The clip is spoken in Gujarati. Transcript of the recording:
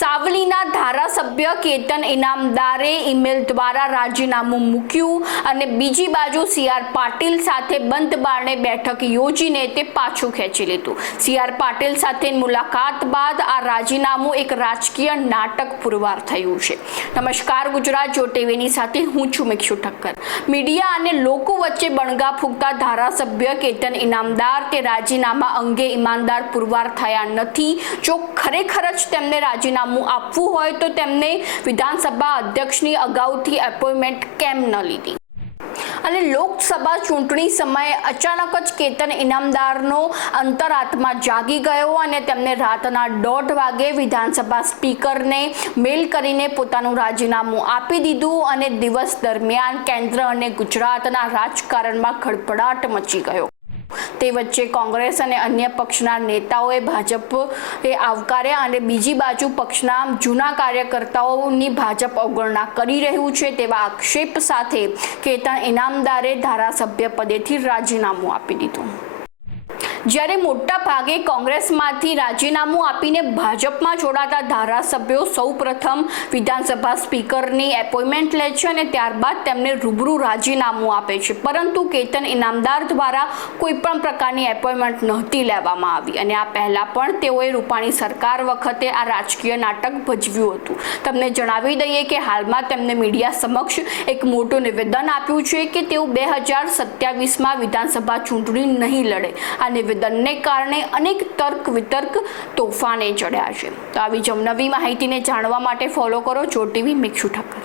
બોડેલીના ધારાસભ્ય કેતન ઇનામદારે ઈમેલ દ્વારા રાજીનામું મૂક્યું અને બીજી બાજુ સી આર પાટીલ સાથે બંધ બારણે બેઠક યોજીને તે પાછું ખેંચી લીધું. સી આર પાટીલ સાથે મુલાકાત બાદ આ રાજીનામું એક રાજકીય નાટક પુરવાર થયું છે. નમસ્કાર, ગુજરાત જો ટીવીની સાથે હું છું મિક્ષુ ઠક્કર. મીડિયા અને લોકો વચ્ચે બણગા ફૂંકતા ધારાસભ્ય કેતન ઇનામદાર તે રાજીનામા અંગે ઈમાનદાર પુરવાર થયા નથી. જો ખરેખર જ તેમને રાજીનામું આપવું હોય તો તેમને વિધાનસભા અધ્યક્ષની અગાઉથી એપોઇન્ટમેન્ટ કેમ ન લીધી? અને લોકસભા ચૂંટણી સમયે અચાનક જ કેતન ઇનામદારનો અંતરાત્મા જાગી ગયો અને તેમને રાતના દોઢ વાગે વિધાનસભા સ્પીકરને મેલ કરીને પોતાનું રાજીનામું આપી દીધું અને દિવસ દરમિયાન કેન્દ્ર અને ગુજરાતના રાજકારણમાં ખળભળાટ મચી ગયો. તે વચ્ચે કોંગ્રેસ અને અન્ય પક્ષના નેતાઓએ ભાજપ એ આવકાર્યા અને બીજી બાજુ પક્ષના જૂના કાર્યકર્તાઓની ભાજપ અવગણના કરી રહ્યું છે તેવા આક્ષેપ સાથે કેતન ઇનામદારે ધારાસભ્ય પદેથી રાજીનામું આપી દીધું. જ્યારે મોટા ભાગે કોંગ્રેસમાંથી રાજીનામું આપીને ભાજપમાં જોડાતા ધારાસભ્યો સૌપ્રથમ વિધાનસભા સ્પીકરની એપોઇન્ટમેન્ટ લે છે અને ત્યારબાદ તેમને રૂબરૂ રાજીનામું આપે છે. પરંતુ કેતન ઇનામદાર દ્વારા કોઈ પણ પ્રકારની એપોઇન્ટમેન્ટ નહોતી લેવામાં આવી અને આ પહેલાં પણ તેઓએ રૂપાણી સરકાર વખતે આ રાજકીય નાટક ભજવ્યું હતું. તમને જણાવી દઈએ કે હાલમાં તેમને મીડિયા સમક્ષ એક મોટું નિવેદન આપ્યું છે કે તેઓ બે હજાર સત્યાવીસમાં વિધાનસભા ચૂંટણી નહીં લડે. આ નિવેદનને કારણે અનેક તર્ક વિતર્ક તોફાને ચડ્યા છે. તો આવી જમનવી માહિતીને જાણવા માટે ફોલો કરો જો ટીવી મિક્ષુ ઠક્કર.